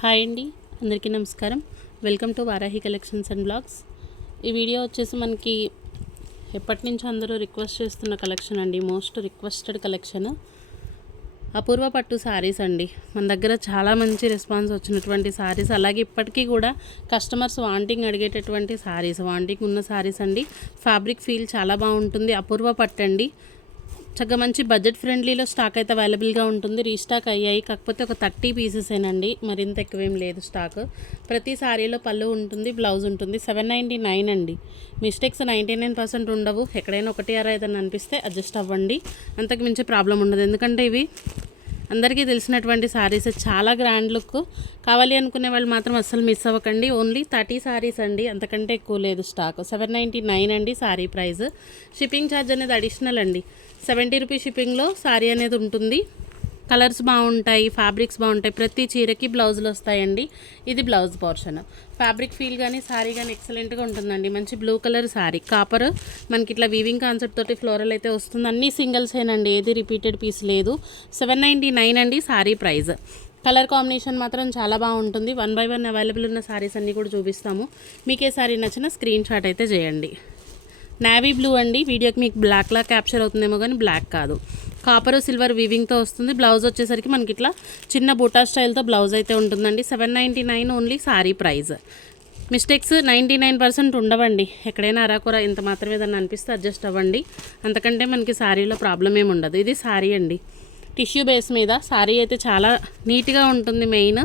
Hi అండి, అందరికీ నమస్కారం. Welcome to Varahi collections and blogs. ఈ వీడియో వచ్చేసి మనకి ఎప్పటి నుంచి అందరూ రిక్వెస్ట్ చేస్తున్న కలెక్షన్ అండి, మోస్ట్ రిక్వెస్టెడ్ కలెక్షన్ అపూర్వ పట్టు శారీస్ అండి. మన దగ్గర చాలా మంచి రెస్పాన్స్ వచ్చినటువంటి శారీస్, అలాగే ఇప్పటికీ కూడా కస్టమర్స్ వాంటింగ్ అడిగేటటువంటి శారీస్, వాంటింగ్ ఉన్న శారీస్ అండి. ఫ్యాబ్రిక్ ఫీల్ చాలా బాగుంటుంది. అపూర్వ పట్టు అండి, చక్కగా మంచి బడ్జెట్ ఫ్రెండ్లీలో స్టాక్ అయితే అవైలబుల్గా ఉంటుంది. రీస్టాక్ అయ్యాయి, కాకపోతే ఒక 30 పీసెసేనండి, మరింత ఎక్కువేం లేదు స్టాక్. ప్రతి సారీలో పళ్ళు ఉంటుంది, బ్లౌజ్ ఉంటుంది. 799 అండి. మిస్టేక్స్ 99% ఉండవు. ఎక్కడైనా ఒకటి అర ఏదైనా అనిపిస్తే అడ్జస్ట్ అవ్వండి, అంతకు మించి ప్రాబ్లం ఉండదు. ఎందుకంటే ఇవి అందరికీ తెలిసినటువంటి శారీస్, చాలా గ్రాండ్ లుక్. కావాలి అనుకునే వాళ్ళు మాత్రం అస్సలు మిస్ అవ్వకండి. ఓన్లీ 30 శారీస్ అండి, అంతకంటే ఎక్కువ లేదు స్టాక్. 799 అండి శారీ ప్రైస్. షిప్పింగ్ ఛార్జ్ అనేది అడిషనల్ అండి. 70 రూపీస్ షిప్పింగ్లో శారీ అనేది ఉంటుంది. కలర్స్ బాగుంటాయి, ఫ్యాబ్రిక్స్ బాగుంటాయి. ప్రతి చీరకి బ్లౌజులు వస్తాయండి. ఇది బ్లౌజ్ పోర్షన్. ఫ్యాబ్రిక్ ఫీల్ కానీ శారీ కానీ ఎక్సలెంట్గా ఉంటుందండి. మంచి బ్లూ కలర్ శారీ, కాపర్ మనకి ఇట్లా వీవింగ్ కాన్సెప్ట్ తోటి ఫ్లోరల్ అయితే వస్తుంది. అన్ని సింగిల్సేనండి, ఏది రిపీటెడ్ పీస్ లేదు. 799 అండి శారీ ప్రైస్. కలర్ కాంబినేషన్ మాత్రం చాలా బాగుంటుంది. 1 by 1 అవైలబుల్ ఉన్న శారీస్ అన్నీ కూడా చూపిస్తాము. మీకే శారీ నచ్చిన స్క్రీన్ షాట్ అయితే చేయండి. నేవీ బ్లూ అండి, వీడియోకి మీకు బ్లాక్లా క్యాప్చర్ అవుతుందేమో కానీ బ్లాక్ కాదు. కాపర్ సిల్వర్ వీవింగ్తో వస్తుంది. బ్లౌజ్ వచ్చేసరికి మనకి ఇట్లా చిన్న బూటా స్టైల్తో బ్లౌజ్ అయితే ఉంటుందండి. 799 ఓన్లీ శారీ ప్రైస్. మిస్టేక్స్ 99% ఉండవండి. ఎక్కడైనా అరాకొర ఇంత మాత్రమే ఏదన్నా అనిపిస్తే అడ్జస్ట్ అవ్వండి, అంతకంటే మనకి శారీలో ప్రాబ్లం ఏమి ఉండదు. ఇది శారీ అండి, టిష్యూ బేస్ మీద శారీ అయితే చాలా నీట్గా ఉంటుంది. మెయిన్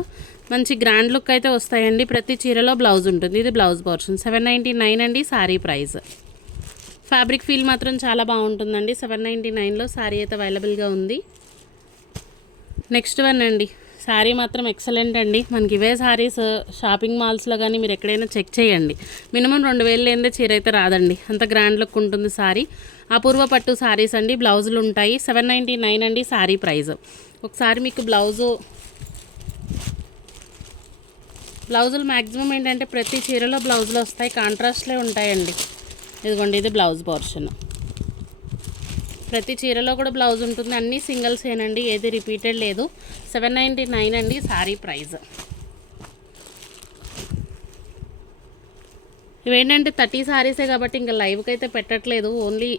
మంచి గ్రాండ్ లుక్ అయితే వస్తాయండి. ప్రతి చీరలో బ్లౌజ్ ఉంటుంది. ఇది బ్లౌజ్ పోర్షన్. 799 అండి శారీ ప్రైస్. ఫ్యాబ్రిక్ ఫీల్ మాత్రం చాలా బాగుంటుందండి. 799లో శారీ అయితే అవైలబుల్గా ఉంది. నెక్స్ట్ వన్ అండి, శారీ మాత్రం ఎక్సలెంట్ అండి. మనకి ఇవే శారీస్ షాపింగ్ మాల్స్లో కానీ మీరు ఎక్కడైనా చెక్ చేయండి, మినిమం 2000 లేనిదే చీర అయితే రాదండి, అంత గ్రాండ్ లుక్ ఉంటుంది శారీ. అపూర్వ పట్టు శారీస్ అండి, బ్లౌజులు ఉంటాయి. 799 అండి శారీ ప్రైస్. ఒకసారి మీకు బ్లౌజులు మ్యాక్సిమం ఏంటంటే ప్రతి చీరలో బ్లౌజులు వస్తాయి, కాంట్రాస్ట్లే ఉంటాయండి. ఇదిగోండి, ఇది బ్లౌజ్ పోర్షన్. ప్రతి చీరలో కూడా బ్లౌజ్ ఉంటుంది. అన్నీ సింగిల్సేనండి, ఏది రిపీటెడ్ లేదు. 799 అండి శారీ ప్రైస్. ఇవేంటంటే 30 శారీసే కాబట్టి ఇంకా లైవ్కి అయితే పెట్టట్లేదు, ఓన్లీ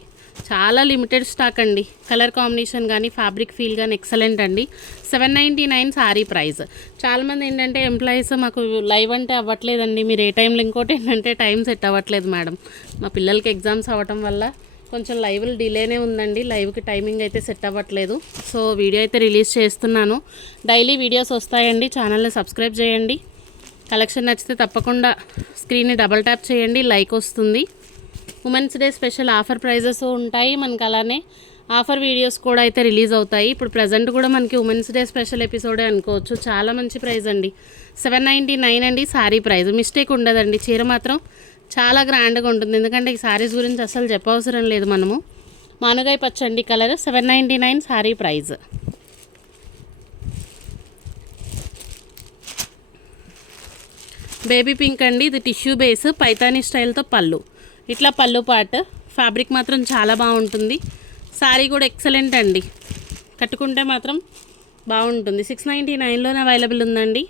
చాలా లిమిటెడ్ స్టాక్ అండి. కలర్ కాంబినేషన్ కానీ ఫ్యాబ్రిక్ ఫీల్ కానీ ఎక్సలెంట్ అండి. 799 శారీ ప్రైస్. చాలామంది ఏంటంటే ఎంప్లాయీస్ మాకు లైవ్ అంటే అవ్వట్లేదండి, మీరు ఏ టైంలో, ఇంకోటి ఏంటంటే టైం సెట్ అవ్వట్లేదు మేడం, మా పిల్లలకి ఎగ్జామ్స్ అవ్వటం వల్ల కొంచెం లైవ్లు డిలేనే ఉందండి, లైవ్కి టైమింగ్ అయితే సెట్ అవ్వట్లేదు. సో వీడియో అయితే రిలీజ్ చేస్తున్నాను. డైలీ వీడియోస్ వస్తాయండి, ఛానల్ని సబ్స్క్రైబ్ చేయండి. కలెక్షన్ నచ్చితే తప్పకుండా స్క్రీన్ని డబల్ ట్యాప్ చేయండి, లైక్ వస్తుంది. Women's day special offer prizes ఉంటాయి మనకు, అలానే ఆఫర్ వీడియోస్ కూడా అయితే రిలీజ్ అవుతాయి. ఇప్పుడు ప్రజెంట్ కూడా మనకి ఉమెన్స్ డే స్పెషల్ ఎపిసోడే అనుకోవచ్చు. చాలా మంచి ప్రైస్ అండి. 799 అండి శారీ ప్రైస్. మిస్టేక్ ఉండదండి, చీర మాత్రం చాలా గ్రాండ్గా ఉంటుంది. ఎందుకంటే ఈ శారీస్ గురించి అసలు చెప్పవసరం లేదు మనము. మానుగాయ పచ్చండి colour. 799 sari price. Baby pink అండి, ఇది టిష్యూ బేస్, పైతానీ స్టైల్తో పళ్ళు, ఇట్లా పళ్ళు పార్ట్. ఫ్యాబ్రిక్ మాత్రం చాలా బాగుంటుంది. శారీ కూడా ఎక్సలెంట్ అండి, కట్టుకుంటే మాత్రం బాగుంటుంది. 699లోనే అవైలబుల్ ఉందండి.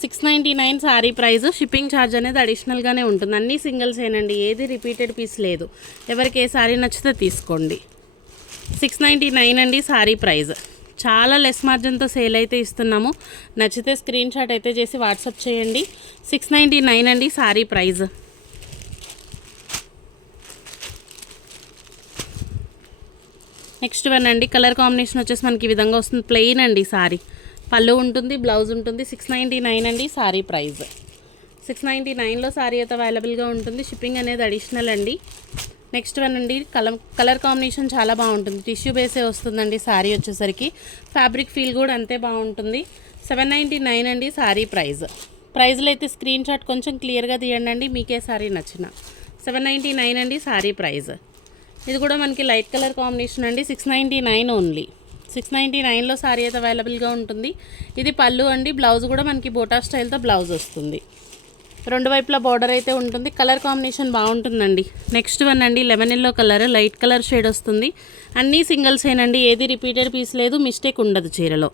699 శారీ ప్రైస్. షిప్పింగ్ ఛార్జ్ అనేది అడిషనల్గానే ఉంటుంది. అన్నీ సింగిల్సేనండి, ఏది రిపీటెడ్ పీస్ లేదు. ఎవరికి ఏ శారీ నచ్చితే తీసుకోండి. 699 అండి శారీ ప్రైస్. చాలా లెస్ మార్జిన్తో సేల్ అయితే ఇస్తున్నాము. నచ్చితే స్క్రీన్ షాట్ అయితే చేసి వాట్సాప్ చేయండి. 699 అండి శారీ ప్రైస్. నెక్స్ట్ వన్ అండి, కలర్ కాంబినేషన్ వచ్చేసి మనకి ఈ విధంగా వస్తుంది. ప్లెయిన్ అండి శారీ, పళ్ళు ఉంటుంది, బ్లౌజ్ ఉంటుంది. 699 అండి శారీ ప్రైస్. 699లో శారీ అయితే అవైలబుల్గా ఉంటుంది. షిప్పింగ్ అనేది అడిషనల్ అండి. నెక్స్ట్ వన్ అండి, కలర్ కాంబినేషన్ చాలా బాగుంటుంది. టిష్యూ బేసే వస్తుందండి శారీ వచ్చేసరికి. ఫ్యాబ్రిక్ ఫీల్ కూడా అంతే బాగుంటుంది. 799 అండి శారీ ప్రైస్. ప్రైస్లో అయితే స్క్రీన్ షాట్ కొంచెం క్లియర్గా తీయండి అండి, మీకే శారీ నచ్చిన. 799 అండి శారీ ప్రైస్. ఇది కూడా మనకి లైట్ కలర్ కాంబినేషన్ అండి. 699 ఓన్లీ. 699లో శారీ అయితే అవైలబుల్గా ఉంటుంది. ఇది పళ్ళు అండి, బ్లౌజ్ కూడా మనకి బోటా స్టైల్తో బ్లౌజ్ వస్తుంది. రెండు వైపులా బార్డర్ అయితే ఉంటుంది. కలర్ కాంబినేషన్ బాగుంటుందండి. నెక్స్ట్ వన్ అండి, lemon yellow colour, light colour shade వస్తుంది. అన్నీ సింగిల్సేనండి, ఏది రిపీటెడ్ పీస్ లేదు, మిస్టేక్ ఉండదు చీరలో.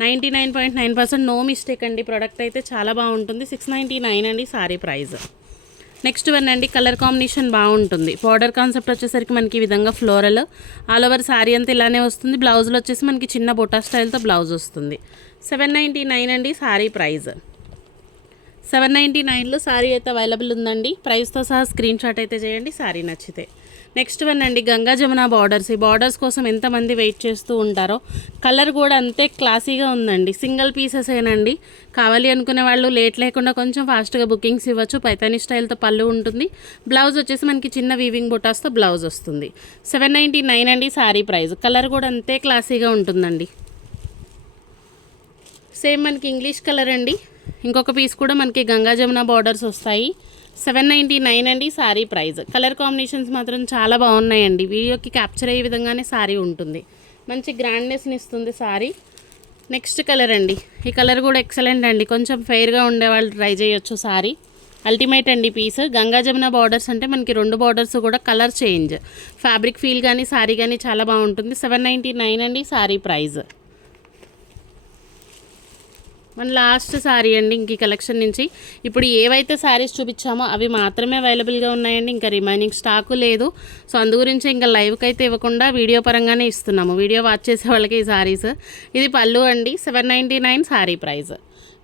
99.9% నో మిస్టేక్ అండి. ప్రోడక్ట్ అయితే చాలా బాగుంటుంది. 699 అండి సారీ ప్రైస్. నెక్స్ట్ వన్ అండి, కలర్ కాంబినేషన్ బాగుంటుంది. బార్డర్ కాన్సెప్ట్ వచ్చేసరికి మనకి ఈ విధంగా ఫ్లోరల్ ఆల్ ఓవర్ సారీ అంతా ఇలానే వస్తుంది. బ్లౌజ్లో వచ్చేసి మనకి చిన్న బొటా స్టైల్తో బ్లౌజ్ వస్తుంది. 799 అండి సారీ ప్రైస్. 799లో సారీ అయితే అవైలబుల్ ఉందండి. ప్రైస్తో సహా స్క్రీన్ షాట్ అయితే చేయండి సారీ నచ్చితే. నెక్స్ట్ వన్ అండి, గంగా జమున బార్డర్స్. ఈ బార్డర్స్ కోసం ఎంతమంది వెయిట్ చేస్తూ ఉంటారో. కలర్ కూడా అంతే క్లాసీగా ఉందండి. సింగిల్ పీసెస్ ఏనండి. కావాలి అనుకునే వాళ్ళు లేట్ లేకుండా కొంచెం ఫాస్ట్గా బుకింగ్స్ ఇవ్వచ్చు. పైతానీ స్టైల్తో పళ్ళు ఉంటుంది. బ్లౌజ్ వచ్చేసి మనకి చిన్న వీవింగ్ బుటాస్తో బ్లౌజ్ వస్తుంది. 799 అండి సారీ ప్రైస్. కలర్ కూడా అంతే క్లాసీగా ఉంటుందండి. సేమ్ మనకి ఇంగ్లీష్ కలర్ అండి. ఇంకొక పీస్ కూడా మనకి గంగా జమున బార్డర్స్ వస్తాయి. 799 అండి సారీ ప్రైస్. కలర్ కాంబినేషన్స్ మాత్రం చాలా బాగున్నాయండి. వీడియోకి క్యాప్చర్ అయ్యే విధంగానే సారీ ఉంటుంది. మంచి గ్రాండ్నెస్ని ఇస్తుంది సారీ. నెక్స్ట్ కలర్ అండి. ఈ కలర్ కూడా ఎక్సలెంట్ అండి. కొంచెం ఫెయిర్గా ఉండేవాళ్ళు ట్రై చేయొచ్చు సారీ. అల్టిమేట్ అండి పీస్. గంగా జమున బార్డర్స్ అంటే మనకి 2 బార్డర్స్ కూడా కలర్ చేంజ్. ఫ్యాబ్రిక్ ఫీల్ కానీ సారీ కానీ చాలా బాగుంటుంది. 799 అండి సారీ ప్రైస్. మన లాస్ట్ సారీ అండి ఇంక ఈ కలెక్షన్ నుంచి. ఇప్పుడు ఏవైతే శారీస్ చూపించామో అవి మాత్రమే అవైలబుల్గా ఉన్నాయండి. ఇంకా రిమైనింగ్ స్టాకు లేదు. సో అందు గురించి ఇంకా లైవ్కి అయితే ఇవ్వకుండా వీడియో పరంగానే ఇస్తున్నాము. వీడియో వాచ్ చేసే వాళ్ళకి ఈ సారీస్. ఇది పళ్ళు అండి. 799 సారీ ప్రైస్.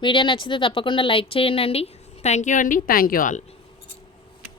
వీడియో నచ్చితే తప్పకుండా లైక్ చేయండి. థ్యాంక్ యూ అండి. Thank you all.